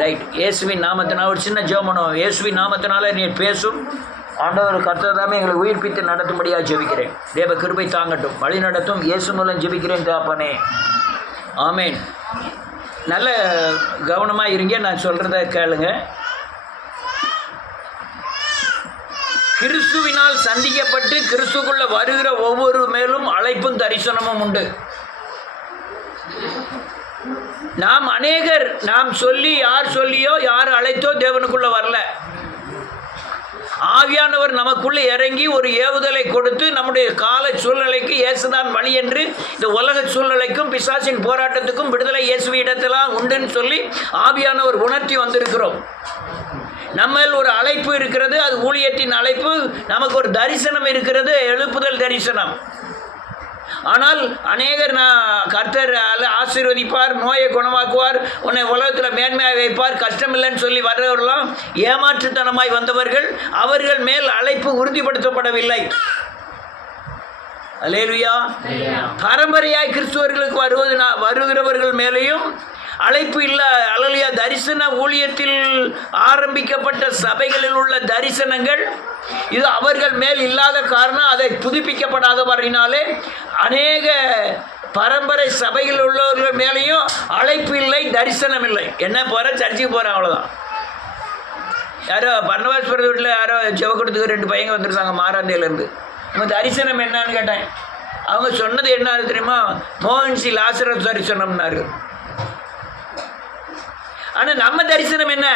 Right. இயேசுவின் நாமத்தினால் ஒரு சின்ன ஜெபம் பண்ணுவோம். இயேசுவின் நாமத்தினால நீ பேசும் ஆண்டவர் கர்த்தர் தாமே எங்களை உயிர்ப்பித்து நடத்தும்படியாக ஜெபிக்கிறேன். தேவ கிருபை தாங்கட்டும், வழி நடத்தும். இயேசு மூலம் ஜெபிக்கிறேன் தாப்பனே, ஆமேன். நல்ல கவனமாக இருங்க, நான் சொல்கிறத கேளுங்க. கிறிஸ்துவினால் சந்திக்கப்பட்டு கிறிஸ்துக்குள்ள வருகிற ஒவ்வொரு மேலும் அழைப்பும் தரிசனமும் உண்டு. நாம் அநேகர் நாம் சொல்லி யார் சொல்லியோ யார் அழைத்தோ தேவனுக்குள்ள வரல. ஆவியானவர் நமக்குள்ளே இறங்கி ஒரு ஏவுதலை கொடுத்து நம்முடைய கால சூழ்நிலைக்கு இயேசுதான் வழி என்று இந்த உலக சூழ்நிலைக்கும் பிசாசின் போராட்டத்துக்கும் விடுதலை இயேசுவி இடத்திலாம் உண்டுன்னு சொல்லி ஆவியானவர் உணர்த்தி வந்திருக்கிறோம். நம்ம ஒரு அழைப்பு இருக்கிறது, அது ஊழியத்தின் அழைப்பு. நமக்கு ஒரு தரிசனம் இருக்கிறது, எழுப்புதல் தரிசனம். ஆனால் அநேகர் கர்த்தர் ஆசீர்வதிப்பார், நோயை குணமாக்குவார், உன்னை உலகத்தில் மேன்மையாக வைப்பார், கஷ்டமில்லைன்னு சொல்லி வர்றவர்களாம் ஏமாற்றுத்தனமாய் வந்தவர்கள். அவர்கள் மேல் அழைப்பு உறுதிப்படுத்தப்படவில்லை. அல்லேலூயா. பரம்பரையாய் கிறிஸ்துவர்களுக்கு வருகிறவர்கள் மேலேயும் அழைப்பு இல்லை. அல்லேலூயா. தரிசன ஊழியத்தில் ஆரம்பிக்கப்பட்ட சபைகளில் உள்ள தரிசனங்கள் இது அவர்கள் மேல் இல்லாத காரணம் அதை புதுப்பிக்கப்படாதவரினாலே அநேக பரம்பரை சபையில் உள்ளவர்கள் மேலேயும் அழைப்பு இல்லை, தரிசனம் இல்லை. என்ன போகிறேன், சர்ச்சுக்கு போகிறேன், அவ்வளோதான். யாரோ பர்னபாஸ் வீட்டில் யாரோ ஜெபக்கூடத்துக்கு 2 பையங்க வந்துருக்காங்க மாராந்தியிலேருந்து. நம்ம தரிசனம் என்னன்னு கேட்டேன். அவங்க சொன்னது என்ன தெரியுமா, மோகன்சி லாசரஸ் தரிசனம்னாரு. ஆனால் நம்ம தரிசனம் என்ன,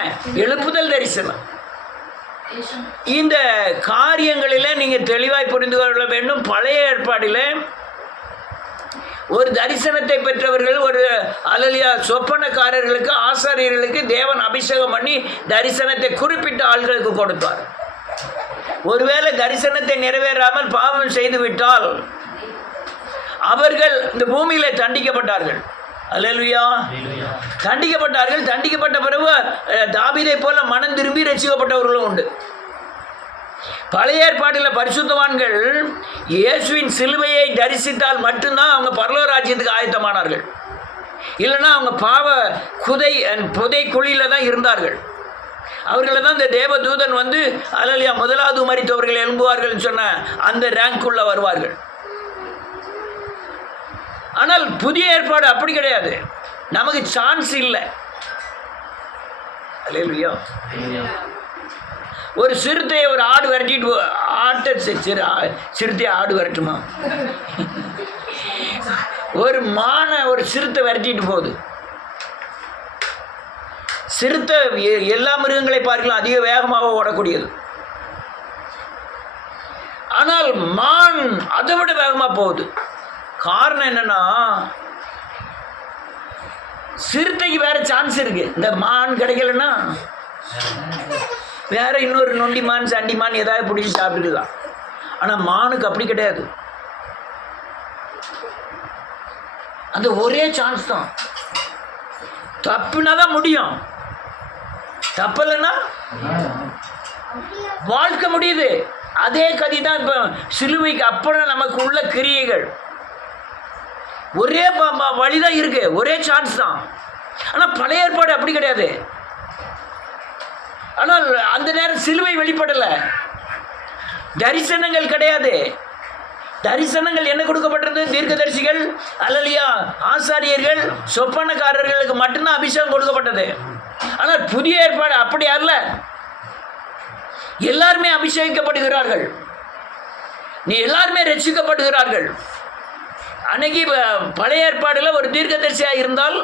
எழுப்புதல் தரிசனம். இந்த காரியங்களில் நீங்கள் தெளிவாய் புரிந்து கொள்ள வேண்டும். பழைய ஏற்பாடில் ஒரு தரிசனத்தை பெற்றவர்கள், ஒரு அல்லேலூயா சொப்பனக்காரர்களுக்கு, ஆசாரியர்களுக்கு தேவன் அபிஷேகம் பண்ணி தரிசனத்தை குறிப்பிட்ட ஆள்களுக்கு கொடுத்தார். ஒருவேளை தரிசனத்தை நிறைவேறாமல் பாவம் செய்துவிட்டால் அவர்கள் இந்த பூமியில் தண்டிக்கப்பட்டார்கள். அல்லேலூயா. தண்டிக்கப்பட்டார்கள். தண்டிக்கப்பட்ட பிறகு தாவீதை போல மனம் திரும்பி ரட்சிக்கப்பட்டவர்களும் உண்டு. பழைய ஏற்பாட்டில் பரிசுத்தவான்கள் இயேசுவின் சிலுவையை தரிசித்தால் மட்டும்தான் அவங்க பரலோக ராஜ்யத்துக்கு ஆயத்தமானார்கள். இல்லைன்னா அவங்க பாவ புதை குழியில் தான் இருந்தார்கள். அவர்களை தான் இந்த தேவதூதன் வந்து அல்லேலூயா முதலாவது மரித்தவர்கள் எழும்புவார்கள் சொன்ன அந்த ரேங்க்குள்ளே வருவார்கள். ஆனால் புதிய ஏற்பாடு அப்படி கிடையாது. நமக்கு சான்ஸ் இல்லை. அல்லேலூயா. ஒரு சிறுத்தையை ஒரு ஆடு விரட்டிட்டு சிறுத்தையை ஆடு விரட்டுமா? ஒரு மானை ஒரு சிறுத்தை விரட்டிட்டு போகுது. சிறுத்தை எல்லா மிருகங்களை பார்க்கலாம் அதிக வேகமாக ஓடக்கூடியது. ஆனால் மான் அதை விட வேகமாக போகுது. காரணம் என்னன்னா, சிறுத்தைக்கு வேற சான்ஸ் இருக்கு. இந்த மான் கிடைக்கலன்னா வேற இன்னொரு நொண்டி மான், சண்டி மான் ஏதாவது பிடிச்சி சாப்பிட்டுக்கலாம். ஆனால் மானுக்கு அப்படி கிடையாது. அந்த ஒரே சான்ஸ் தான். தப்புனா தான் முடியும், தப்பலைன்னா வாழ்க்கை முடியுது. அதே கதி தான் இப்போ சிலுவைக்கு அப்புறம் நமக்கு உள்ள கிரியைகள். ஒரே வழிதான் இருக்கு, ஒரே சான்ஸ் தான். ஆனால் பழைய ஏற்பாடு அப்படி கிடையாது. ஆனால் அந்த நேரம் சிலுவை வெளிப்படலை, தரிசனங்கள் கிடையாது. தரிசனங்கள் என்ன கொடுக்கப்பட்டது? தீர்க்கதரிசிகள், அல்லேலூயா ஆசாரியர்கள், சொப்பனக்காரர்களுக்கு மட்டும்தான் அபிஷேகம் கொடுக்கப்பட்டது. ஆனால் புதிய ஏற்பாடு அப்படி அல்ல. எல்லாருமே அபிஷேகிக்கப்படுகிறார்கள், நீ எல்லாருமே ரட்சிக்கப்படுகிறார்கள். அன்னைக்கு பழைய ஏற்பாடில் ஒரு தீர்க்கதரிசியாக இருந்தால்,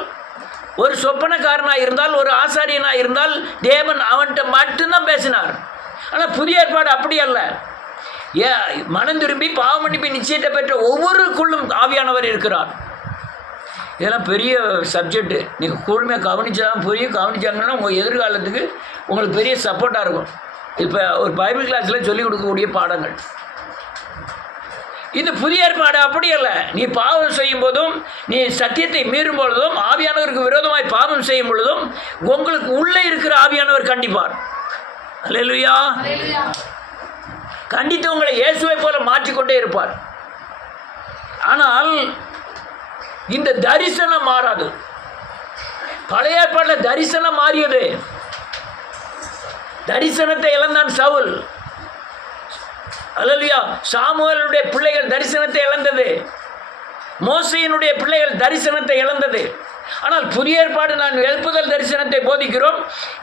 ஒரு சொப்பனக்காரனாக இருந்தால், ஒரு ஆசாரியனாக இருந்தால் தேவன் அவன்கிட்ட மட்டும்தான் பேசினார். ஆனால் புதிய ஏற்பாடு அப்படி அல்ல. மனம் திரும்பி பாவ மன்னிப்பு நிச்சயத்தை பெற்ற ஒவ்வொருக்குள்ளும் ஆவியானவர் இருக்கிறார். இதெல்லாம் பெரிய சப்ஜெக்டு. நீங்கள் கூர்மையாக கவனிச்சாதான் புரியும். கவனிச்சாங்கன்னா உங்கள் எதிர்காலத்துக்கு உங்களுக்கு பெரிய சப்போர்ட்டாக இருக்கும். இப்போ ஒரு பைபிள் கிளாஸில் சொல்லிக் கொடுக்கக்கூடிய பாடங்கள். இந்த புதிய ஏற்பாடு அப்படி அல்ல. நீ பாவம் செய்யும் போதும், நீ சத்தியத்தை மீறும் பொழுதும், ஆவியானவருக்கு விரோதமாய் பாவம் செய்யும் பொழுதும் உங்களுக்கு உள்ளே இருக்கிற ஆவியானவர் கண்டிப்பார். அல்லேலூயா. கண்டித்து உங்களை இயேசுவை போல மாற்றிக்கொண்டே இருப்பார். ஆனால் இந்த தரிசனம் மாறாது. பழைய ஏற்பாட்டில் தரிசனம் மாறியது. தரிசனத்தை இழந்தான் சவுல். அல்லேலூயா. சாமுவேலுடைய பிள்ளைகள் தரிசனத்தை இழந்தது. மோசேயினுடைய பிள்ளைகள் தரிசனத்தை இழந்தது. ஆனால் புதிய ஏற்பாடு நான் எழுப்புதல் தரிசனத்தை போதிக்கிறோம்.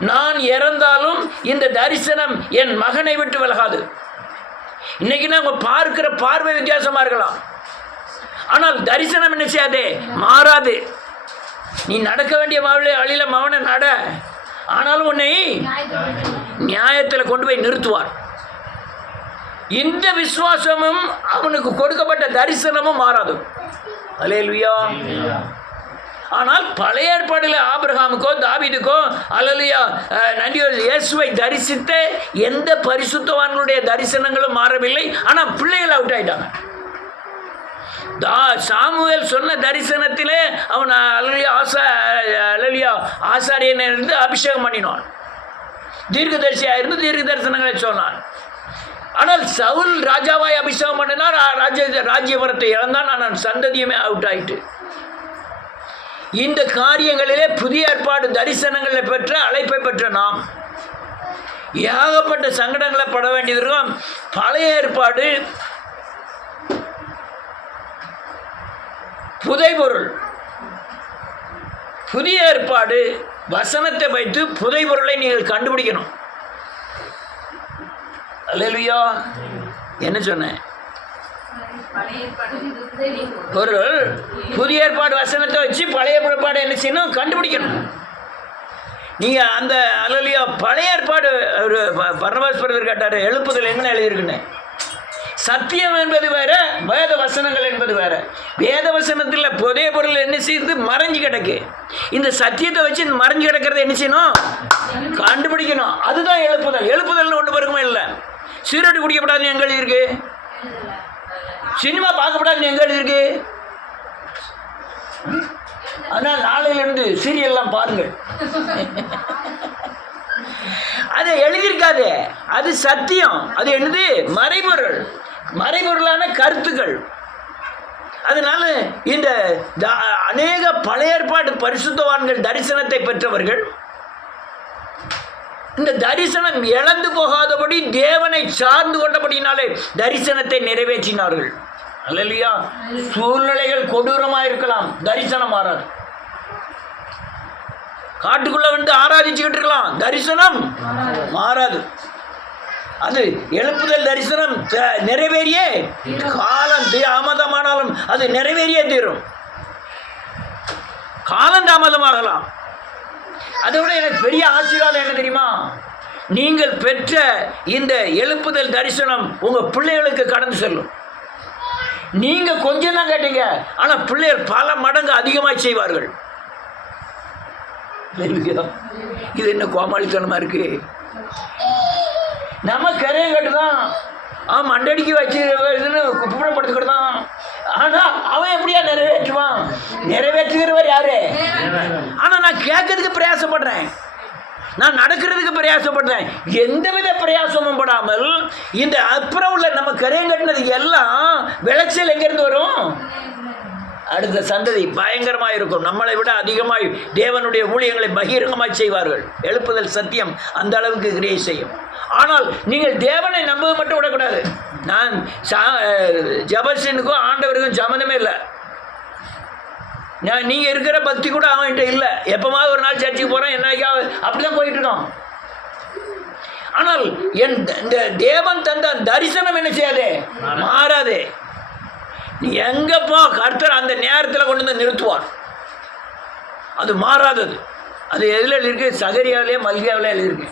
நான் இறந்தாலும் இந்த தரிசனம் என் மகனை விட்டு விலகாது. இன்னைக்கு நம்ம பார்க்கிற பார்வை வித்தியாசமா இருக்கலாம், ஆனால் தரிசனம் என்ன செய்யாதே, மாறாது. நீ நடக்க வேண்டிய வழியில மகனை நட, ஆனாலும் உன்னை நியாயத்தில் கொண்டு போய் நிறுத்துவார். இந்த விசுவாசமும் அவனுக்கு கொடுக்கப்பட்ட தரிசனமும் மாறாது. அல்லேலூயா. ஆனால் பழைய ஏற்பாடுல ஆபிரகாமுக்கோ தாவீதுக்கோ அல்லேலூயா இயேசுவை தரிசித்த எந்த பரிசுத்தவான்களுடைய தரிசனங்களும் மாறவில்லை. ஆனால் பிள்ளைகள் அவுட் ஆயிட்டாங்க. சாமுவேல் சொன்ன தரிசனத்திலே அவன் ஆசாரியனை இருந்து அபிஷேகம் பண்ணினான், தீர்க்கதரிசியாக இருந்து தீர்க்க தரிசனங்களை சொன்னான். ஆனால் சவுல் ராஜாவாய் அபிஷேகம் பண்ணினார், ராஜ்யபுரத்தை இழந்தான். ஆனால் சந்ததியுமே அவுட் ஆயிட்டு. இந்த காரியங்களிலே புதிய ஏற்பாடு தரிசனங்களை பெற்ற அழைப்பை பெற்ற நாம் ஏகப்பட்ட சங்கடங்களை பட வேண்டியிருக்கும். பழைய ஏற்பாடு புதைபொருள், புதிய ஏற்பாடு வசனத்தை வைத்து புதைபொருளை நீங்கள் கண்டுபிடிக்கணும். அல்லேலூயா. என்ன சொன்னேன்? பொருள் புதிய ஏற்பாடு வசனத்தை வச்சு பழைய ஏற்பாடு என்ன செய்யணும், கண்டுபிடிக்கணும். நீங்க அந்த அல்லேலூயா பழைய ஏற்பாடு ஒரு பரமேஸ்வரர் கேட்டாரு, எழுப்புதல் எங்கே எழுதியிருக்குன்னு. சத்தியம் என்பது வேற, வேத வசனங்கள் என்பது வேற. வேத வசனத்தில் புதிய பொருள் என்ன செய்யுது, மறைஞ்சு கிடக்கு. இந்த சத்தியத்தை வச்சு மறைஞ்சு கிடக்கிறத என்ன செய்யணும், கண்டுபிடிக்கணும். அதுதான் எழுப்புதல். எழுப்புதல்னு ஒன்று பிறகுமே இல்லை. சீரட்டு குடிக்கப்படாதுன்னு எங்கே எழுதியிருக்கு, சினிமா பார்க்கப்படாதுன்னு எங்கே எழுதியிருக்கு. ஆனால் நாளையிலிருந்து சீரியல்லாம் பாருங்கள். அதை எழுதியிருக்காது, அது சத்தியம். அது என்னது, மறைபொருள், மறைபொருளான கருத்துக்கள். அதனால இந்த அநேக பழைய ஏற்பாடு பரிசுத்தவான்கள் தரிசனத்தை பெற்றவர்கள் இந்த தரிசனம் இழந்து போகாதபடி தேவனை சார்ந்து கொண்டபடினாலே தரிசனத்தை நிறைவேற்றினார்கள். அல்லேலூயா. சூழ்நிலைகள் கொடூரமாக இருக்கலாம், தரிசனம் மாறாது. காட்டுக்குள்ள வந்து ஆராதிச்சுக்கிட்டு இருக்கலாம், தரிசனம் மாறாது. அது எழுப்புதல் தரிசனம் நிறைவேறியே காலம் தாமதமானாலும் அது நிறைவேறியே தீரும். காலம் தாமதமாகலாம். அதை விட எனக்கு பெரிய ஆசீர்வாதம் என்ன தெரியுமா, நீங்கள் பெற்ற இந்த எழுப்புதல் தரிசனம் உங்க பிள்ளைகளுக்கு கடந்து செல்லும். நீங்க கொஞ்சம் தான் கேட்டீங்க, ஆனா பிள்ளைகள் பல மடங்கு அதிகமாக செய்வார்கள். இது என்ன கோமாளித்தனமா இருக்கு. நம்ம கரையை கட்டுதான், மண்டடிக்கு வச்சு குப்பிடப்படுத்துக்கிட்டு. ஆனா அவன் எப்படியா நிறைவேற்றுவான், நிறைவேற்றுகிறவர் யாரு. ஆனா நான் கேட்கறதுக்கு பிரயாசப்படுறேன், நான் நடக்கிறதுக்கு பிரயாசப்படுறேன். எந்தவித பிரயாசமும் படாமல் இந்த அப்புறம் உள்ள நம்ம கரையை கட்டினது எல்லாம் விளைச்சல் எங்கிருந்து வரும், அடுத்த சந்ததி பயங்கரமாக இருக்கும். நம்மளை விட அதிகமாய் தேவனுடைய ஊழியங்களை பகிரங்கமாய் செய்வார்கள். எழுப்புதல் சத்தியம் அந்த அளவுக்கு கிரியை செய்யும். ஆனால் நீங்கள் தேவனை நம்புவது மட்டும் விடக்கூடாது. நான் ஜபர்சனுக்கும் ஆண்டவருக்கும் சம்மந்தமே இல்லை. நீங்கள் இருக்கிற பக்தி கூட அவன்கிட்ட இல்லை. எப்போமாவது ஒரு நாள் சர்ச்சுக்கு போகிறோம், என்னைக்காவது அப்படிதான் போயிட்டு இருக்கோம். ஆனால் இந்த தேவன் தந்த தரிசனம் என்ன செய்யாதே, மாறாதே. நீ எங்கே போ, கர்த்தர் அந்த நேரத்தில் கொண்டு வந்து நிறுத்துவார். அது மாறாதது. அது எதில் இருக்கு, சகரியாவிலே மல்கியாவிலே எழுதியிருக்கு.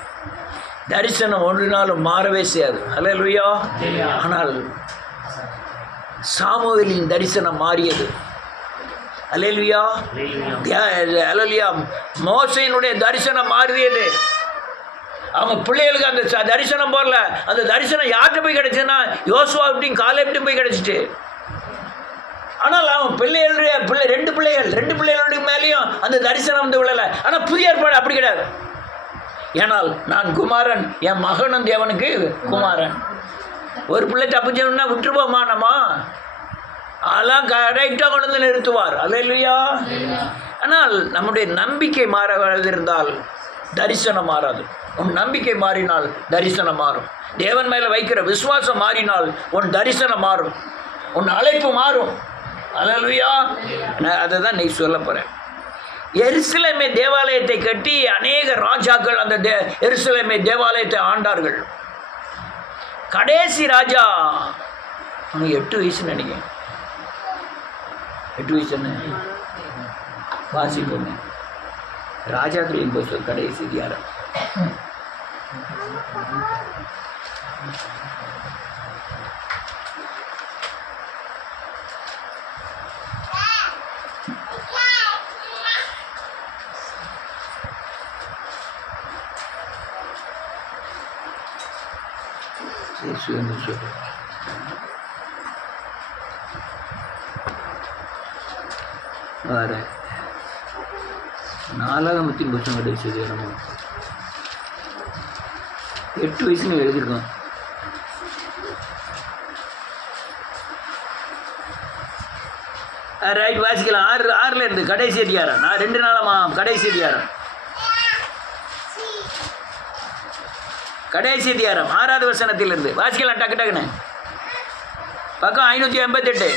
தரிசனம் ஒன்று நாளும் மாறவே செய்யாது. அல்லேலூயா. ஆனால் சாமுவேலின் தரிசனம் மாறியது. அல்லேலூயா. அல்லேலூயா. மோசேயினுடைய தரிசனம் மாறியது. அவங்க பிள்ளைகளுக்கு அந்த தரிசனம் போடல. அந்த தரிசனம் யார்கிட்ட போய் கிடைச்சுன்னா யோசுவாவிட்டையும் காலேப்டையும் போய் கிடைச்சிட்டு. ஆனால் அவன் ரெண்டு பிள்ளைகளுடைய மேலேயும் அந்த தரிசனம் வந்து விழலை. ஆனால் புதிய ஏற்பாடு அப்படி கிடையாது. ஏனால் நான் குமாரன், என் மகனும் தேவனுக்கு குமாரன். ஒரு பிள்ளை தப்புச்சோம்னா விட்டுருப்போமா நம்ம, அதெல்லாம் கரெக்டாக கொண்டு வந்து நிறுத்துவார். அல்லேலூயா. ஆனால் நம்முடைய நம்பிக்கை மாறாதிருந்தால் தரிசனம் மாறாது. உன் நம்பிக்கை மாறினால் தரிசனம் மாறும். தேவன் மேலே வைக்கிற விசுவாசம் மாறினால் உன் தரிசனம் மாறும், உன் அழைப்பு மாறும். அல்லேலூயா. நான் அதை தான் நீ சொல்ல போகிறேன். எருசலேமை தேவாலயத்தை கட்டி அநேக ராஜாக்கள் அந்த எருசலேமை தேவாலயத்தை ஆண்டார்கள். கடைசி ராஜா அவனுக்கு 8 வயசுன்னு நினைக்கிறேன். 8 வயசுன்னு வாசிப்போங்க. ராஜாக்களின் புஸ்தகம் கடைசி அதிகாரம். நாலாகமத்தின் புத்தகம் கடைசி அதிகாரம். 8 வயசுன்னு எழுதியிருக்கோம். ரைட், வாசிக்கலாம். 6 இருந்து கடைசி அதிகாரம். நான் 2 நாளமா கடைசி அதிகாரம். கடைசி அதிகாரம் 6வது வசனத்திலிருந்து வாசிக்கலாம். டக்கு டக்குன்னு பக்கம் 588.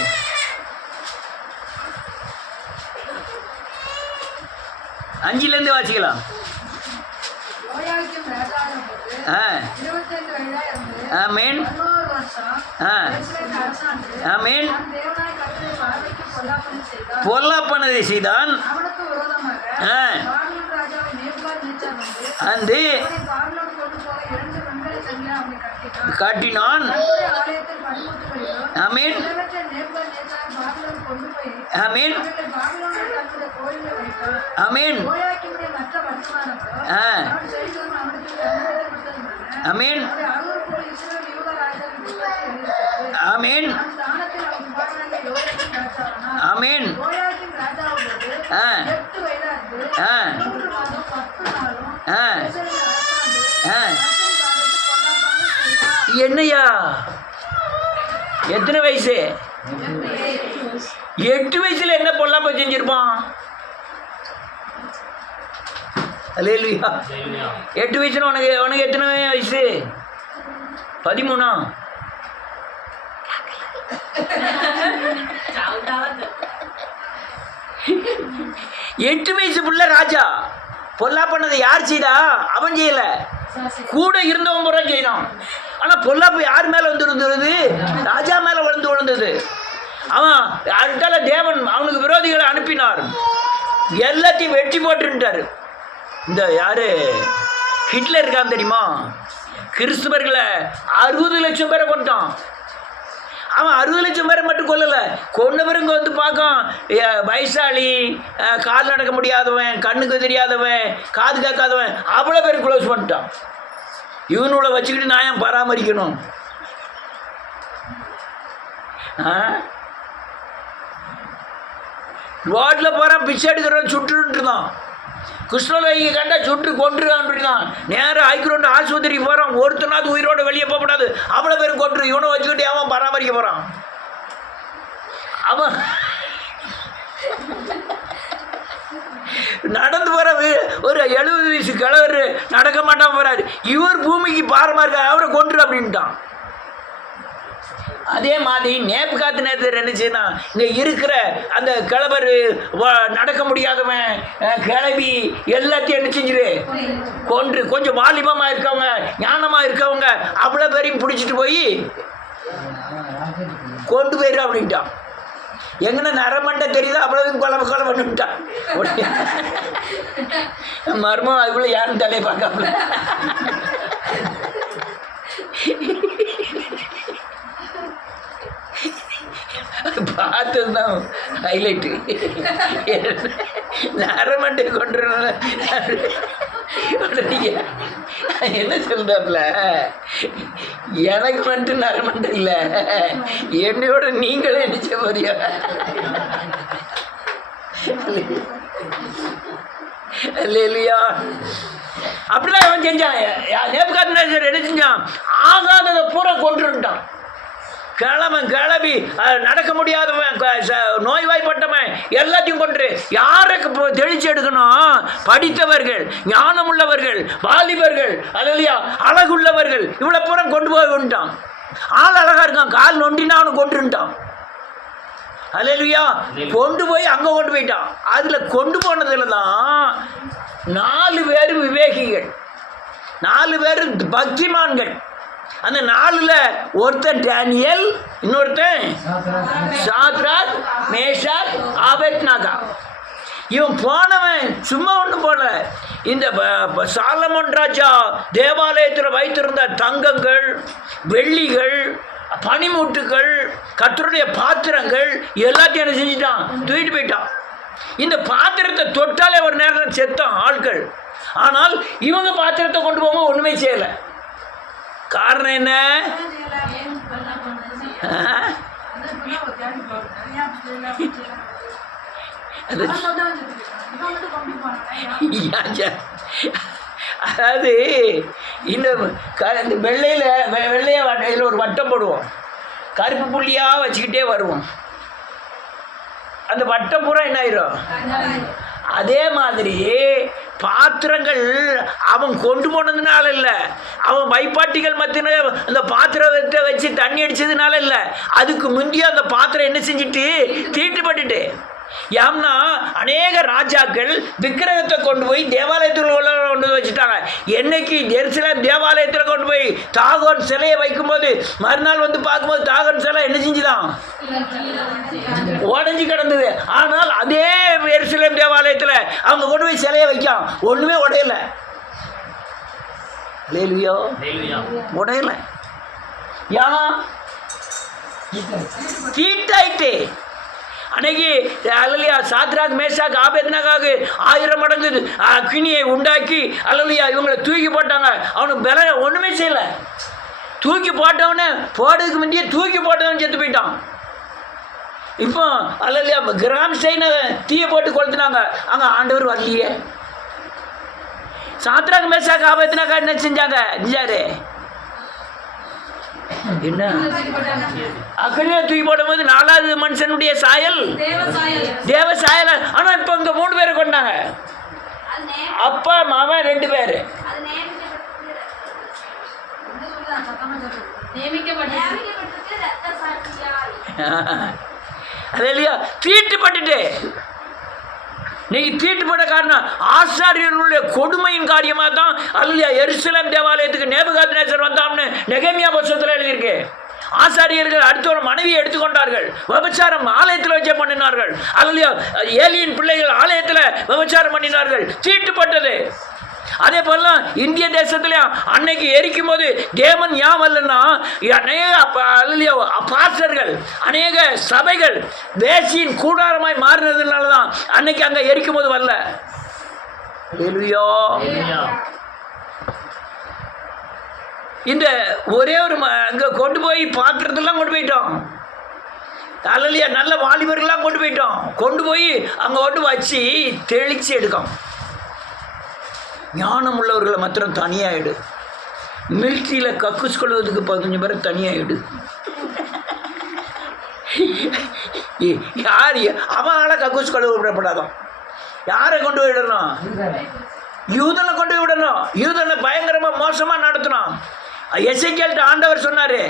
5லேருந்து வாசிக்கலாம். ஆமென் ஆமென். பொல்லாப்பனதை செய்தான். அந்த காட்டினான். ஆமென் ஆமென் ஆமென் ஆமென் ஆமென் ஆமென். என்னையா எத்தனை வயசு? 8 வயசுல என்ன பொல்லாப்ப செஞ்சிருப்பான்? அல்லேலூயா. 8 வயசுல உனக்கு எத்தனை வயசு? 13. 8 வயசு புள்ள ராஜா. பொல்லா பண்ணதை யார் செய்தா? அவன் செய்யல, கூட இருந்தவன் புறம் செய்தான். ஆனால் பொல்லாப்பு யார் மேலே வந்து விழுந்தது? ராஜா மேலே விழுந்தது. அவன் அடுத்தால தேவன் அவனுக்கு விரோதிகளை அனுப்பினார், எல்லாத்தையும் வெட்டி போட்டுட்டார். இந்த யாரு ஹிட்லர் இருக்கான் தெரியுமா? கிறிஸ்துவர்களை 60 லட்சம் பேரை கொண்டான். அவன் 60 லட்சம் பேரை மட்டும் கொல்லலை, கொன்னவருங்க வந்து பார்க்கான். வயசாளி, கால் நடக்க முடியாதவன், கண்ணுக்கு தெரியாதவன், காது கேட்காதவன், அவ்வளோ பேர் க்ளோஸ் பண்ணிட்டான். இவனோட வச்சுக்கிட்டு நான் ஏன் பராமரிக்கணும்? ரோட்டில் போகிறான், பிச்சை எடுக்கிறவன் சுட்டுன்ட்டு தான். கிருஷ்ணலையை கண்டா சுட்டு கொண்டுருக்கான். நேராக ஐக்கிரோண்டு ஆஸ்பத்திரிக்கு போகிறான். ஒருத்தனாவது உயிரோடு வெளியே போகக்கூடாது, அவ்வளோ பேர் கொண்டு. இவனை வச்சுக்கிட்டு அவன் பராமரிக்க போகிறான். அவன் நடந்து போகிற ஒரு 70 வயசு கிழவர் நடக்க மாட்டான் போகிறாரு. இவர் பூமிக்கு பாரமாக இருக்கார், அவரை கொண்டுரு அப்படின்ட்டான். அதே மாதிரி நேபுகாத் நேசர் என்ன செய்யணும்? இங்கே இருக்கிற அந்த கிழவர், நடக்க முடியாதவன், கிளவி எல்லாத்தையும் என்ன செஞ்சிரு? கொன்று. கொஞ்சம் வாலிபமாக இருக்கவங்க, ஞானமாக இருக்கவங்க அவ்வளோ பேரையும் பிடிச்சிட்டு போய் கொண்டு போயிரு அப்படின்ட்டான். எங்கன்னா நரமண்டை தெரியுதா? அவ்வளவு கொலை பண்ணிவிட்டான். மர்மம் அதுக்குள்ள யாரும் தலையை பார்க்காம பார்த்ததுதான் ஹைலைட்டு. நரமண்டை கொண்டு என்ன சொல்றாப்ல, எனக்கு மட்டும் நரமண்டை இல்லை, என்னையோட நீங்களே நினைச்ச போறியா? இல்லையா? அப்படிதான் அவன் செஞ்சான். நேபுகாத்நேசர் என்ன செஞ்சான்? ஆகாததை பூரா கொன்றுட்டான். கிளம்பி நடக்க முடியாதவன், நோய்வாய்ப்பட்டவன் எல்லாத்தையும் கொண்டு யாருக்கு தெளிச்சு எடுக்கணும்? படித்தவர்கள், ஞானம் உள்ளவர்கள், வாலிபர்கள், அல்லையா அழகுள்ளவர்கள், இவ்வளோ பூரா கொண்டு போய் கொண்டுட்டான். ஆள் அழகா இருக்கான், கால் நொண்டினா அவனை கொண்டுட்டான். அல்லேலூயா. கொண்டு போய் அங்கே கொண்டு போயிட்டான். அதில் கொண்டு போனதில் தான் 4 பேர் விவேகிகள், 4 பேர் பக்திமான்கள். அந்த 4ல் ஒருத்தன் டேனியல், இன்னொருத்தன் சாத்ராக், மேஷாக், ஆபேத்நேகோ. இவன் போனவன் சும்மா ஒன்று போன. இந்த சாலமோன் ராஜா தேவாலயத்தில் வைத்திருந்த தங்கங்கள், வெள்ளிகள், பனிமூட்டுகள், கர்த்தருடைய பாத்திரங்கள் எல்லாத்தையும் என்ன செஞ்சிட்டான்? தூக்கிட்டு போயிட்டான். இந்த பாத்திரத்தை தொட்டாலே ஒரு நேரம் செத்தான் ஆட்கள். ஆனால் இவங்க பாத்திரத்தை கொண்டு போகும்போது ஒன்றுமே செய்யலை. காரணம் என்ன? அதாவது இந்த வெள்ளைய இதில் ஒரு வட்டம் போடுவோம், கருப்பு புள்ளியாக வச்சுக்கிட்டே வருவோம். அந்த வட்டம் பூரா என்ன ஆயிரும்? அதே மாதிரி பாத்திரங்கள் அவன் கொண்டு போனதுனால இல்லை, அவன் வைப்பாட்டிகள் மத்தியில் அந்த பாத்திரத்தை வச்சு தண்ணி அடித்ததுனால இல்லை, அதுக்கு முந்தைய அந்த பாத்திரம் என்ன செஞ்சுட்டு தீட்டுப்பட்டுட்டு. ஏன்னா அநேக ராஜாக்கள் விக்கிரகத்தை கொண்டு போய் தேவாலயத்தில் உள்ள கொண்டு போய் வச்சுட்டாங்க. என்னைக்கு எருசலேம் தேவாலயத்தில் கொண்டு போய் தாகோன் சிலையை வைக்கும்போது மறுநாள் வந்து பார்க்கும்போது தாகோன் சிலை என்ன செஞ்சுதான்? உடஞ்சி கிடந்தது. ஆனால் அதே எருசலேம் தேவாலயத்தில் அவங்க கொண்டு போய் சிலையை வைக்கான், ஒன்றுமே உடையலை. உடையல. ஏன்? கீட்டாயிட்டு. அன்னைக்கு அல்லையா சாத்ராக், மேஷாக், ஆபேத்நேகோவுக்கு 1000 மடங்கு அக்கினியை உண்டாக்கி அல்லையா இவங்களை தூக்கி போட்டாங்க. அவனுக்கு பல ஒன்றுமே செய்யலை. தூக்கி போட்டவனே போடுறதுக்கு முந்தையே தூக்கி போட்டவன் செத்து போயிட்டான். இப்போ அல்லையா கிராம் ஸ்டைனை தீயை போட்டு கொளுத்துனாங்க, அங்கே ஆண்டவர் வரலையே. சாத்ராக், மேஷாக், ஆபேத்நேகோ என்ன செஞ்சாங்க? என்ன அக்கறையா தூக்கி போடும் போது 4வது மனுஷனுடைய சாயல் தேவ சாயல். ஆனா இப்ப இங்க 3 பேரை கொண்டாங்க, அப்பா மகன் 2 பேரு. அது இல்லையா தீட்டுப்பட்டுட்டு. நீங்க தீட்டுப்பட்ட காரணம் ஆசாரியர்களுடைய கொடுமையின் காரியமாக தான் அல்லையா எருசலேம் தேவாலயத்துக்கு நேபுகாத்நேசர் வந்தான்னு நெகேமியா புத்தகத்தில் எழுதியிருக்கு. ஆசாரியர்கள் அடுத்த ஒரு மனைவியை எடுத்துக்கொண்டார்கள், விபச்சாரம் ஆலயத்தில் வச்சே பண்ணினார்கள். அல்லையா ஏலியின் பிள்ளைகள் ஆலயத்தில் விபச்சாரம் பண்ணினார்கள், தீட்டுப்பட்டது. அதே போலாம் இந்திய தேசத்துலையும் அன்னைக்கு எரிக்கும் போது தேவன் ஏன் வரலன்னா அநேக பாஸ்டர்கள், அநேக சபைகள் வேசியின் கூடாரமாய் மாறினதுனால தான் அன்னைக்கு அங்கே எரிக்கும் போது வரல. இந்த ஒரே ஒரு அங்கே கொண்டு போய் பாத்திரத்தெல்லாம் கொண்டு போயிட்டோம். அல்லையா நல்ல வாலிபர்கள்லாம் கொண்டு போயிட்டோம். கொண்டு போய் அங்கே கொண்டு வச்சு தெளித்து எடுக்கும். ஞானம் உள்ளவர்களை மாத்திரம் தனியாகிடு. மிலிட்ரியில் கக்கூஸ் கொள்வதுக்கு 15 பேர் தனியாகிடு. யார் அவனால கக்கூஸ் கொள்ள விடப்படாதான். யாரை கொண்டு போய் விடணும்? யூதனை கொண்டு போய் விடணும். யூதனை பயங்கரமாக மோசமாக நடத்தணும். எசேக்கியேல்கிட்ட ஆண்டவர் சொன்னார்,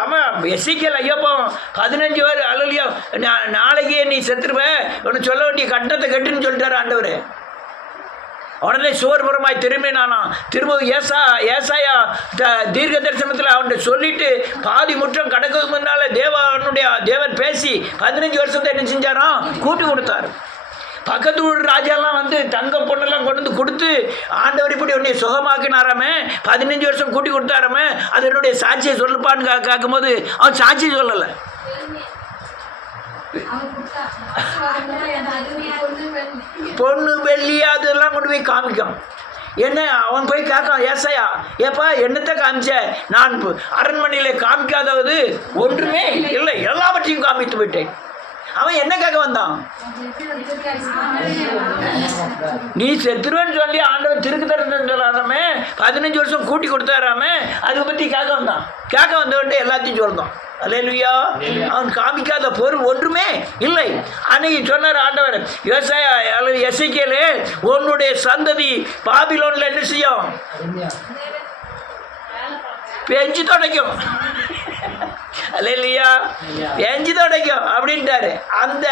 ஆமாம் எசேக்கியேல் ஐயப்போ 15 பேர் அல்லையோ நாளைக்கே நீ செத்துருவேன், ஒன்று சொல்ல வேண்டிய கட்டத்தை கட்டுன்னு சொல்லிட்டாரு ஆண்டவர். உடனே சுவர்புறமாய் திரும்பினானா. திரும்ப ஏசாயா தீர்க்க தரிசனத்தில் அவன்கிட்ட சொல்லிட்டு பாதி முற்றம் கடக்கிறதுக்கு முன்னால் தேவன் பேசி 15 வருஷத்தை என்ன செஞ்சாராம்? கூட்டி கொடுத்தார். பக்கத்து ஊர் ராஜாலாம் வந்து தங்க பொண்ணெல்லாம் கொண்டு வந்து கொடுத்து ஆண்டவர் இப்படி உன்னை சுகமாக்கினாராமே, 15 வருஷம் கூட்டி கொடுத்தாராமே, அது என்னுடைய சாட்சியை சொல்லுப்பான்னு கேட்கும்போது அவன் சாட்சி சொல்லலை. பொண்ணு வெள்ளி அதெல்லாம் கொண்டு போய் காமிக்கும். என்ன அவன் போய் கேட்கான், ஏசாயா ஏப்பா என்னத்தை காமிச்ச? நான் அரண்மனையில் காமிக்காதவது ஒன்றுமே இல்லை, எல்லாவற்றையும் காமித்து விட்டேன். அவன் என்ன கேட்க வந்தான்? நீ செத்துருவேன்னு சொல்லி ஆண்டவன் திருக்கு தரமே 15 வருஷம் கூட்டி கொடுத்தாராமே, அதை பற்றி கேட்க வந்தான். கேட்க வந்தவன்ட்டு எல்லாத்தையும் சொல்லிட்டான். அல்லேலூயா. அவன் காமிக்காத பொருள் ஒன்றுமே இல்லை. அன்னைக்கு சொன்னார் ஆண்டவர், எசேக்கியேலே, உன்னுடைய சந்ததி பாபிலோன்ல என்ன செய்யும்? பெஞ்சு தொடக்கும். அல்லேலூயா. பெஞ்சு தொடக்கும் அப்படின்ட்டாரு. அந்த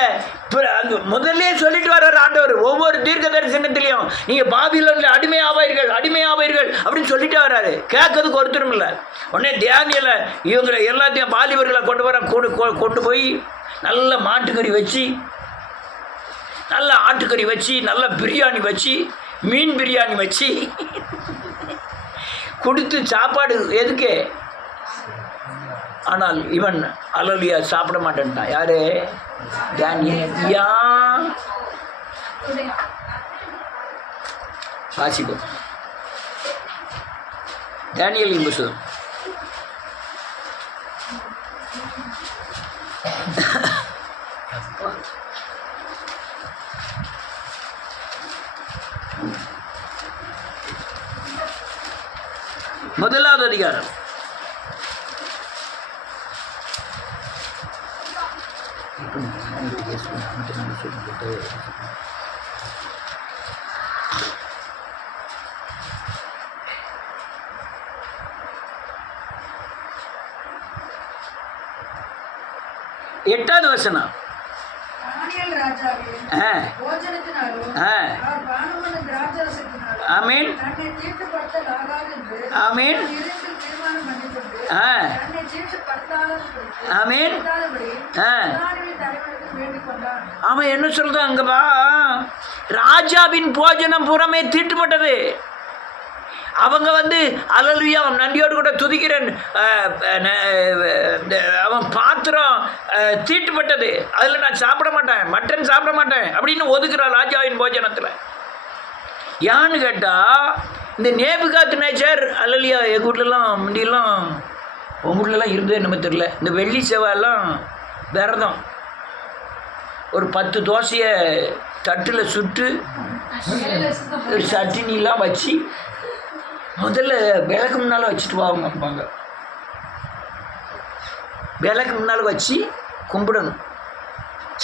முதல்ல சொல்லிட்டு வர்றார் ஆண்டவர். ஒவ்வொரு தீர்க்க தரிசனத்திலையும் நீங்க பாபிலோன்ல அடிமையாவீர்கள் அப்படின்னு சொல்லிட்டு வர்றாரு. கேட்கறதுக்கு ஒருத்தரும் இல்லை. உடனே தியானியல இவங்களை எல்லாத்தையும் வாலிபர்களை கொண்டு போய் நல்ல மாட்டுக்கறி வச்சு, நல்ல ஆட்டுக்கறி வச்சு, நல்ல பிரியாணி வச்சு, மீன் பிரியாணி வச்சு கொடுத்து சாப்பாடு எதுக்கு? ஆனால் இவன் அல்லேலூயா சாப்பிட மாட்டேன்ட்டான். யாரு? தானியேல். வாசிப்போம் தானியேலின் புத்தகம். முதலாவது அதிகாரம். எட்டாவது வசனம். ஆமென் ஆமென் ஆமென். அவன் என்ன சொல்றான் அங்கப்பா? ராஜாவின் போஜனம் புறமே தீட்டுப்பட்டது. அவங்க அல்லேலூயா நன்றியோடு கூட துதிக்கிறேன். அவன் பாத்திரம் தீட்டுப்பட்டது, அதில் நான் சாப்பிட மாட்டேன், மட்டன் சாப்பிட மாட்டேன் அப்படின்னு ஒதுக்குறான் ராஜாவின் போஜனத்தில். ஏன்னு கேட்டால், இந்த நேபுகாத்நேச்சர் அல்லேலூயா எங்கள் வீட்லலாம் முந்தியெல்லாம், உங்கள் வீட்லலாம் இருந்ததே நம்ம தெரியல, இந்த வெள்ளி செவ்வாயெல்லாம் விரதம். ஒரு 10 தோசையை தட்டில் சுட்டு சட்டினிலாம் வச்சு முதல்ல விளக்கு முன்னால் வச்சுட்டு வாங்க. விளக்கு முன்னால் வச்சு கும்பிடணும்.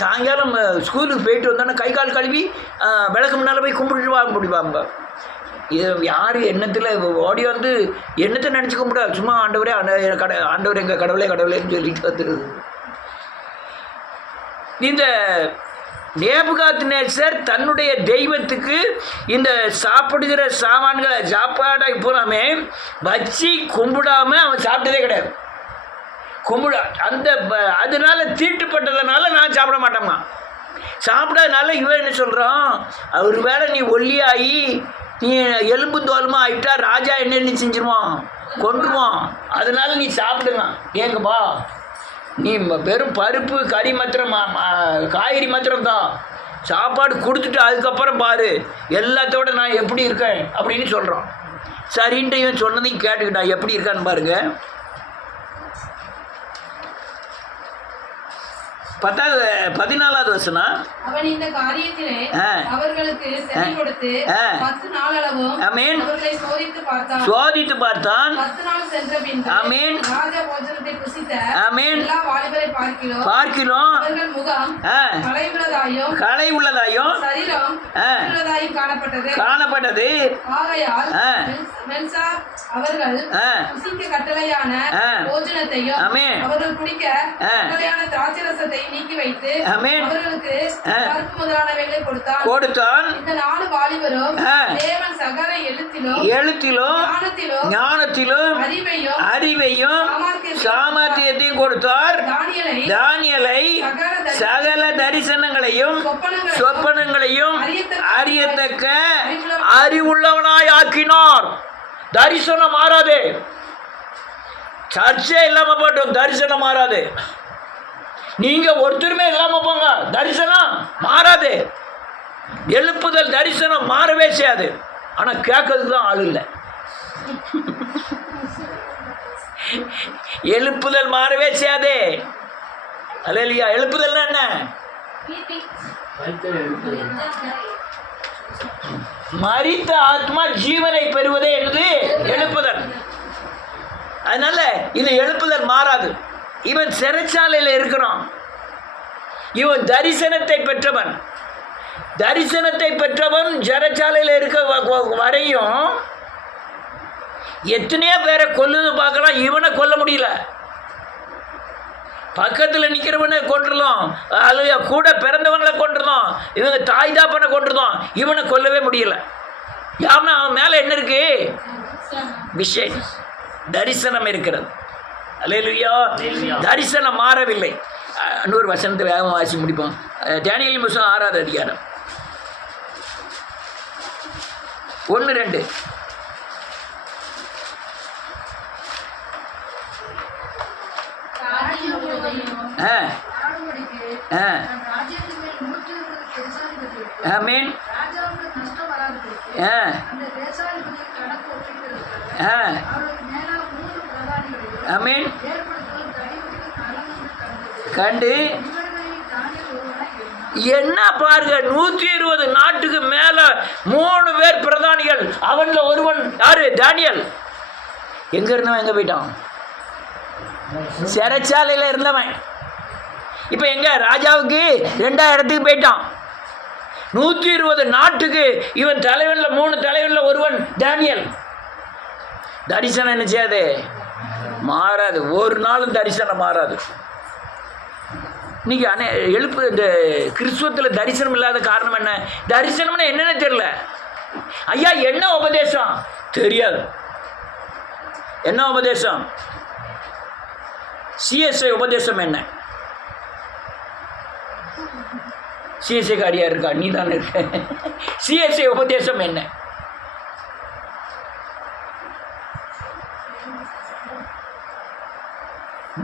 சாயங்காலம் ஸ்கூலுக்கு போயிட்டு வந்தோன்னா கை கால் கழுவி விளக்கு முன்னால் போய் கும்பிட்டுட்டு முடிவாங்க. இது யார் எண்ணத்தில் ஓடி எண்ணத்தை நினச்சி கும்பிட, சும்மா ஆண்டவரே ஆண்டவர் எங்கள் கடவுளேன்னு சொல்லிட்டு வந்துடுது. இந்த நேபுகாத்நேச்சர் தன்னுடைய தெய்வத்துக்கு இந்த சாப்பிடுகிற சாமான்களை சாப்பாடை பூராமே வச்சு கும்பிடாம அவன் சாப்பிட்டதே கிடையாது. அதனால தீட்டுப்பட்டதுனால நான் சாப்பிட மாட்டேம்மா. சாப்பிடாதனால இவன் என்ன சொல்கிறான்? ஒரு வேளை நீ ஒல்லியாகி நீ எலும்பு தோலுமா ஆகிட்டா ராஜா என்ன செஞ்சிருவான்? கொன்றுவான். அதனால நீ சாப்பிடுங்க. ஏங்கப்பா, நீ வெறும் பருப்பு கறி மாத்திரம் காய்கறி மாத்திரம் தான் சாப்பாடு கொடுத்துட்டு அதுக்கப்புறம் பாரு எல்லாத்தோட நான் எப்படி இருக்கேன் அப்படின்னு சொல்கிறான். சரின்ட்டு இவன் சொன்னதையும் கேட்டுக்கிட்டான். எப்படி இருக்கான்னு பாருங்க. 14வது வசனம். அவன் இந்த காரியத்திலே அவர்களுக்கு செவி கொடுத்து 10 நாளளவும் அவர்களை சோதித்து பார்த்தான். 10 நாள் சென்ற பின்பு ராஜா போஜனத்தை புசித்த எல்லா வாலிபரை பார்க்கிறோம் அவர்கள் முகம் களை உள்ளதாயும் சரீரம் உள்ளதாயும் காணப்பட்டது. ஆகையால் மென்சார் அவர்கள் புசிக்க கட்டளையான போஜனத்தையும் அவர்கள் குடிக்க கட்டளையான திராட்சரசத்தை நீக்கி வைத்து அவர்களுக்கு பருப்பு முதலானவைகளை கொடுத்தான். இந்த 4 வாலிபரும் தேவன் சகல எழுத்திலும் ஞானத்திலும் அறிவையும் சாமர்த்தியத்தையும் கொடுத்தார். தானியேலை சகல தரிசனங்களையும் சொப்பனங்களையும் அறியத்தக்க அறிவுள்ளவனாய் ஆக்கினார். தரிசனம் மாறாது. சர்ச்சே இல்லாம போட்டோம், தரிசனம் மாறாது. நீங்க ஒருத்தருமே இல்லாம போங்க, தரிசனம் மாறாது. எழுப்புதல் தரிசனம் மாறவே செய்யாது. ஆனா கேட்கறதுக்கு தான் ஆள் இல்லை. எழுப்புதல் மாறவே செய்யாதே. அல்லேலூயா. எழுப்புதல் என்ன? மரித்த ஆத்மா ஜீவனை பெறுவதே என்பது எழுப்புதல். அதனால இது எழுப்புதல் மாறாது. இவன் சிறைச்சாலையில் இருக்கிறான். இவன் தரிசனத்தை பெற்றவன். தரிசனத்தை பெற்றவன் சிறைச்சாலையில் இருக்க வரையும் எத்தனையோ பேரை கொல்லுது பார்க்கலாம். இவனை கொல்ல முடியல. பக்கத்தில் நிற்கிறவனை கொண்டுருந்தோம், அல்லது கூட பிறந்தவங்களை கொண்டுருந்தோம், இவங்க தாய் தாப்பனை கொண்டுருந்தோம். இவனை கொல்லவே முடியல. யாருன்னா அவன் மேலே என்ன இருக்கு? விஷயம், தரிசனம் இருக்கிறது. அல்லேலூயா. தரிசனம் மாறவில்லை. இன்னொரு வசனத்தை வேகமாக வாசி முடிப்போம். தானியேல் புத்தகம் 6வது அதிகாரம் 1-2. ஆமென். ஆமென். கண்டு என்ன பாருங்க, 120 நாட்டுக்கு மேல 3 பேர் பிரதானிகள். அவன்ல ஒருவன் யாரு? தானியேல். எங்க இருந்தவன் எங்க போயிட்டான்? சிறைச்சாலையில் இருந்தவன் இப்ப எங்க? ராஜாவுக்கு 2ஆம் இடத்துக்கு போயிட்டான். 120 நாட்டுக்கு இவன் தலைவன்ல 3 தலைவன்ல ஒருவன் தானியேல். தரிசனம் என்ன செய்யாது? மாறாது. ஒரு நாளும் தரிசனம் மாறாது. இன்னைக்கு இந்த கிறிஸ்துவத்தில் தரிசனம் இல்லாத காரணம் என்ன? தரிசனம்னா என்னன்னு தெரியல. ஐயா என்ன உபதேசம் தெரியாது. என்ன உபதேசம்? சிஎஸ்ஐ உபதேசம் என்ன? சிஎஸ்ஐ காரியா இருக்கா? நீ தானே இருக்க. சிஎஸ்ஐ உபதேசம் என்ன?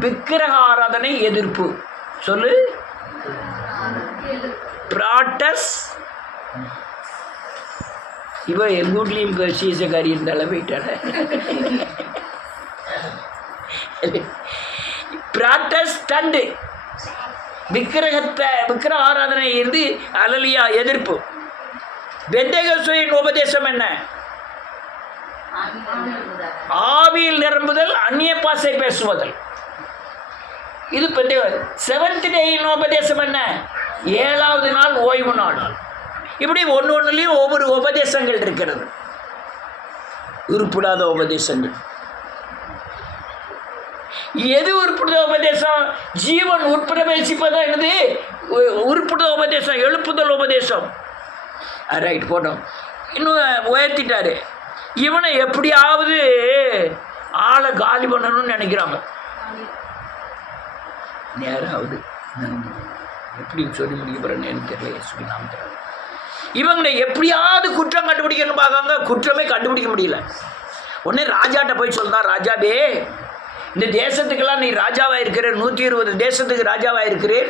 விக்கிரக ஆராதனை எதிர்ப்பு. சொல்லு. பிராட்டஸ். இவ எங்கள் வீட்லேயும் சீசக்காரி இருந்தால போயிட்டால. பிராட்டஸ்டன்ட் விக்கிரக ஆராதனை இருந்து அல்லேலூயா எதிர்ப்பு. பெந்தேகோஸ்தேயின் உபதேசம் என்ன? ஆவியில் நிரம்புதல், அந்நிய பாஷை பேசுவதல். இது செவன்த் டேயின் உபதேசம் என்ன? 7வது நாள் ஓய்வு நாள். இப்படி ஒன்றுலையும் ஒவ்வொரு உபதேசங்கள் இருக்கிறது. உருப்படாத உபதேசங்கள். எது உருப்படாத உபதேசம்? ஜீவன் உட்பிரவேசிப்பதான் என்னது? உருப்படாத உபதேசம், எழுப்புதல் உபதேசம். ரைட், போட்டோம். இன்னும் உயர்த்திட்டாரு. இவனை எப்படியாவது ஆளை காலி பண்ணணும்னு நினைக்கிறாங்க. நேராவது எப்படி சொல்லி முடிக்க போகிறேன்னு எனக்கு தெரியல. சொல்லி நாம் தராங்க. இவங்களை எப்படியாவது குற்றம் கண்டுபிடிக்கணும் பார்க்காங்க. குற்றமே கண்டுபிடிக்க முடியல. உடனே ராஜாட்ட போய் சொல்றான், ராஜாவே இந்த தேசத்துக்கெல்லாம் நீ ராஜாவாக இருக்கிற, 120 தேசத்துக்கு ராஜாவாக இருக்கிறீர்.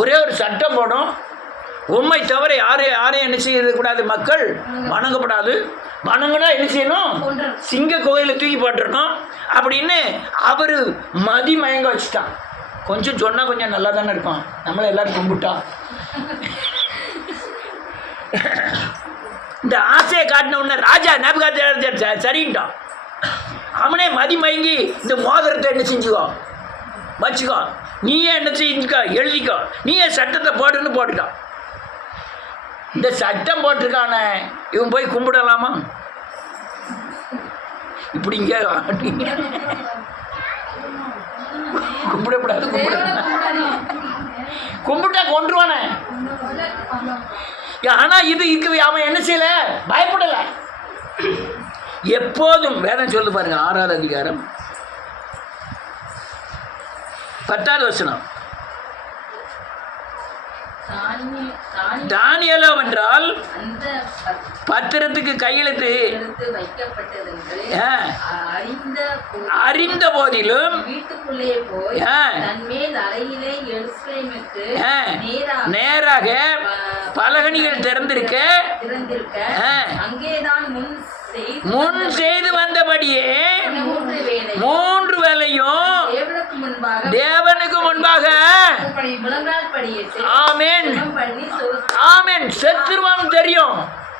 ஒரே ஒரு சட்டம் போடும், உண்மை தவிர யாரையும் என்ன செய்யக்கூடாது, மக்கள் வணங்கப்படாது. வணங்கினா என்ன செய்யணும்? சிங்க கோயிலை தூக்கி போட்டுருணும் அப்படின்னு அவர் மயங்க வச்சுட்டான். கொஞ்சம் சொன்னால் கொஞ்சம் நல்லா தானே இருக்கும். நம்மளை எல்லாரும் கும்பிட்டா இந்த ஆசையை காட்டின உடனே ராஜா நேபுகாத்நேச்சர் சரின்ட்டான். அவனே மயங்கி இந்த மோதிரத்தை என்ன செஞ்சுக்கோ, வச்சுக்கோ, நீயே என்ன செஞ்சுக்கோ, எழுதிக்கோ, நீயே சட்டத்தை போட்டுன்னு போட்டுட்டான். இந்த சட்டம் போட்டிருக்கானே இவன் போய் கும்பிடலாமா? இப்படிங்க கும்பிடக்கூடாது. கும்பிட்டா கொன்றுவானே. ஆனா இதுக்கு அவன் என்ன செய்யல? பயப்படல. எப்போதும் வேதம் சொல்லு பாருங்க, 6வது அதிகாரம் 10வது வசனம். தானியேலோ என்றால் பத்திரத்துக்கு கையெழுத்து அறிந்த போதிலும் நேராக பலகணிகள் திறந்திருக்க முன் செய்து வந்தபடியே 3 வேளையும் தேவனுக்கு முன்பாக ஆமென் ஆமென். செத்துருவான்னு தெரியும்,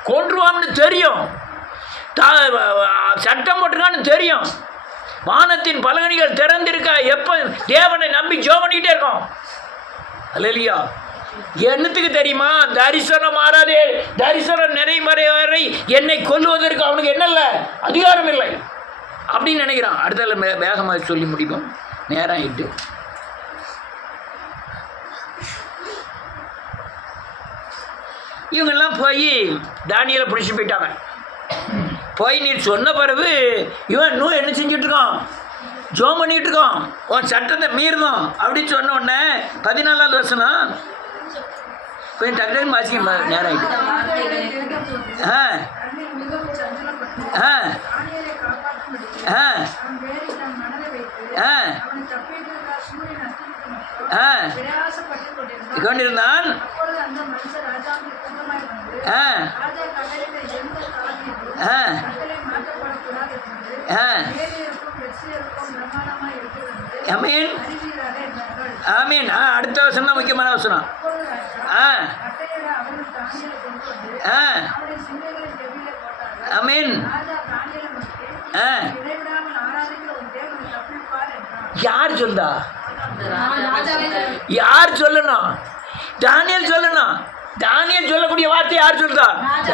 கொன்றுவான்னு தெரியும், சட்டம் போட்டிருக்கான்னு தெரியும். வானத்தின் பலகணிகள் திறந்திருக்கா. எப்போ தேவனை நம்பி ஜெபம் பண்ணிக்கிட்டே இருக்கோம். அல்லேலூயா. என்னத்துக்கு தெரியுமா? தரிசனம் மாறாதே. தரிசனம் நிறைமறை வரை என்னை கொல்லுவதற்கு அவனுக்கு என்ன இல்லை, அதிகாரம் இல்லை அப்படின்னு நினைக்கிறான். அடுத்த வேகமாக சொல்லி முடிப்போம், நேரம் ஆயிட்டு. இவங்கெல்லாம் போய் தானியேலை பிடிச்சி போயிட்டாங்க. போய் நீ சொன்ன பிறகு இவன் இன்னும் என்ன செஞ்சிட்ருக்கான், ஜோம் பண்ணிகிட்டு இருக்கான், உன் சட்டத்தை மீறணும் அப்படின்னு சொன்ன உடனே 14வது வசனம் கொஞ்சம் டக்குன்னு வாசிக்க, நேரம் ஆகிட்டு. ஆ ஆ ஆ ஆ ஆ கொண்டிருந்தான். ஆ ஆ ஆ ஆமீன் ஆமீன். அடுத்த வசனம் தான் முக்கியமான வசனம். ஆ ஆ ஆமீன். ஆ யார் சொல்றா? யார் சொல்லணும்? தானியேல் சொல்லணும். தானியேல் சொல்லக்கூடிய வார்த்தை யார் சொல்றா?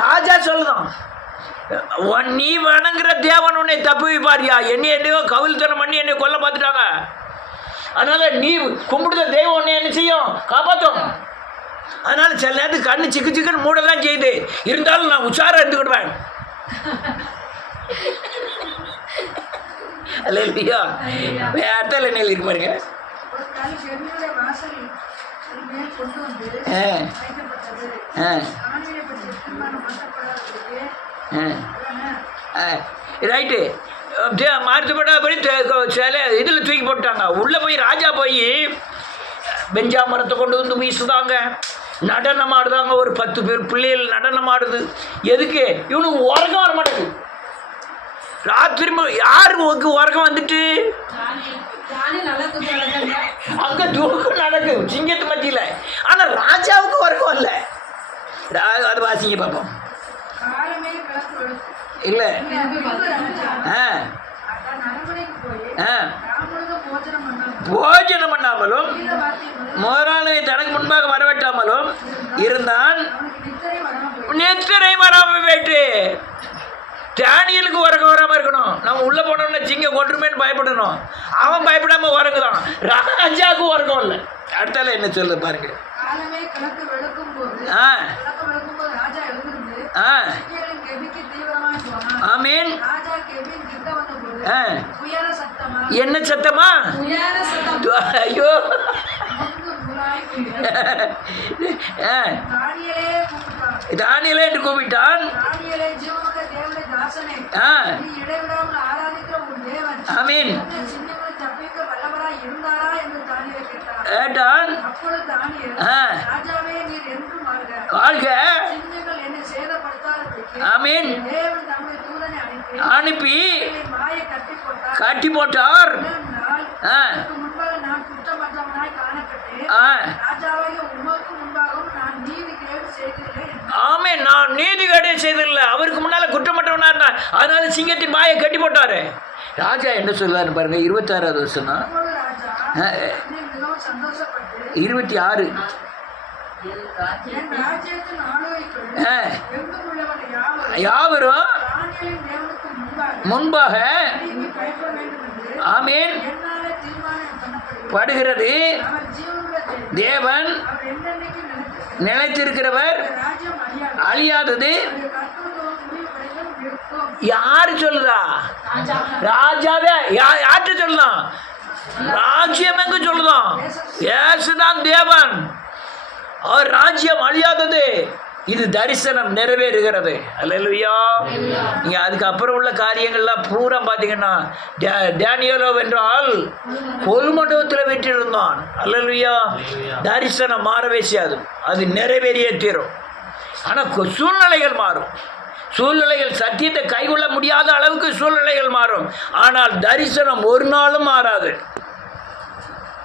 ராஜா சொல்லணும். நீ வணங்குற தேவன் உன்னை தப்பு வைப்பாரியா? என்னையோ கவிழ்த்தனம் பண்ணி என்னை கொல்ல பார்த்துட்டாங்க. அதனால நீ கும்பிடுற தெய்வம் உன்னை என்ன செய்யும்? காப்பாற்றும். அதனால சில நேரத்துக்கு கண்ணு சிக்கு சிக்கன்னு மூட தான் செய்யுது. இருந்தாலும் நான் உஷாராக இருந்துக்கிடுவேன். அல்ல இல்லையா? வேறு என்ன இருக்கு பாருங்க. ரைட்டு. மாறுத்தப்படாதபடி சில இதில் தூக்கி போட்டாங்க. உள்ளே போய் ராஜா போய் பெஞ்சா மரத்தை கொண்டு வந்து வீசுதாங்க, நடனம் ஆடுதாங்க. ஒரு 10 பேர் பிள்ளைகள் நடனம் ஆடுது. எதுக்கு? இவனுக்கு உறக்கம் வர மாட்டேங்குது. ராத்திரி யாருக்கு உறக்கம் வந்துட்டு அங்கே தூக்கம் நடக்கு சிங்கத்து மத்தியில். ஆனால் ராஜாவுக்கு உறக்கம் இல்லை. அது வாசிங்க பார்ப்போம். இல்லை போஜனம் பண்ணாமலும் முதலாளி தனக்கு முன்பாக வரவேற்றாமலும் இருந்தான். நித்திரை வராமல் போயிட்டு தானியேலுக்கு உறக்கம் வராமல் இருக்கணும். நம்ம உள்ளே போனோம்னா சிங்க கொண்டுருமேன்னு பயப்படணும். அவன் பயப்படாமல் உறங்குதான். ராஜாவுக்கு உறக்கம் இல்லை. அடுத்தால என்ன சொல்லுது பாருங்க. ஆ ஆ ஆமீன். என்ன சத்தமா? ஐயோ தானியேலே என்று கூப்பிட்டான். ஆமீன். கேட்டான். வாழ்க. ஆமீன். அனுப்பி கட்டி போட்டார். ஆமே, நான் நீதி கேடு செய்தில்லை. அவருக்கு முன்னால குற்றமற்றவனா இருந்தான். அதனால சிங்கத்தின் மாயை கட்டி போட்டாரு. ராஜா என்ன சொல்றாரு பாருங்க. 26வது வருஷம் 26 யாவரும் முன்பாக ஆமீன் படுகிறது. தேவன் நிலைத்திருக்கிறவர், அழியாதது. யாரு சொல்லுதா? ராஜாவே. யார்கிட்ட சொல்லுதான்? ராஜ்யம் எங்க சொல்லுதான்? ஏசுதான் தேவன். அவர் ராஜ்யம் அழியாதது. இது தரிசனம் நிறைவேறுகிறது. அல்லேலூயா. நீங்கள் அதுக்கப்புறம் உள்ள காரியங்கள்லாம் பூரா பார்த்தீங்கன்னா டேனியேலோ என்றால் கொல்மண்டபத்தில் விட்டிருந்தான். அல்லேலூயா. தரிசனம் மாறவே செய்யாது. அது நிறைவேறியே தீரும். ஆனால் சூழ்நிலைகள் மாறும். சூழ்நிலைகள் சத்தியத்தை கைகொள்ள முடியாத அளவுக்கு சூழ்நிலைகள் மாறும். ஆனால் தரிசனம் ஒரு நாளும் மாறாது.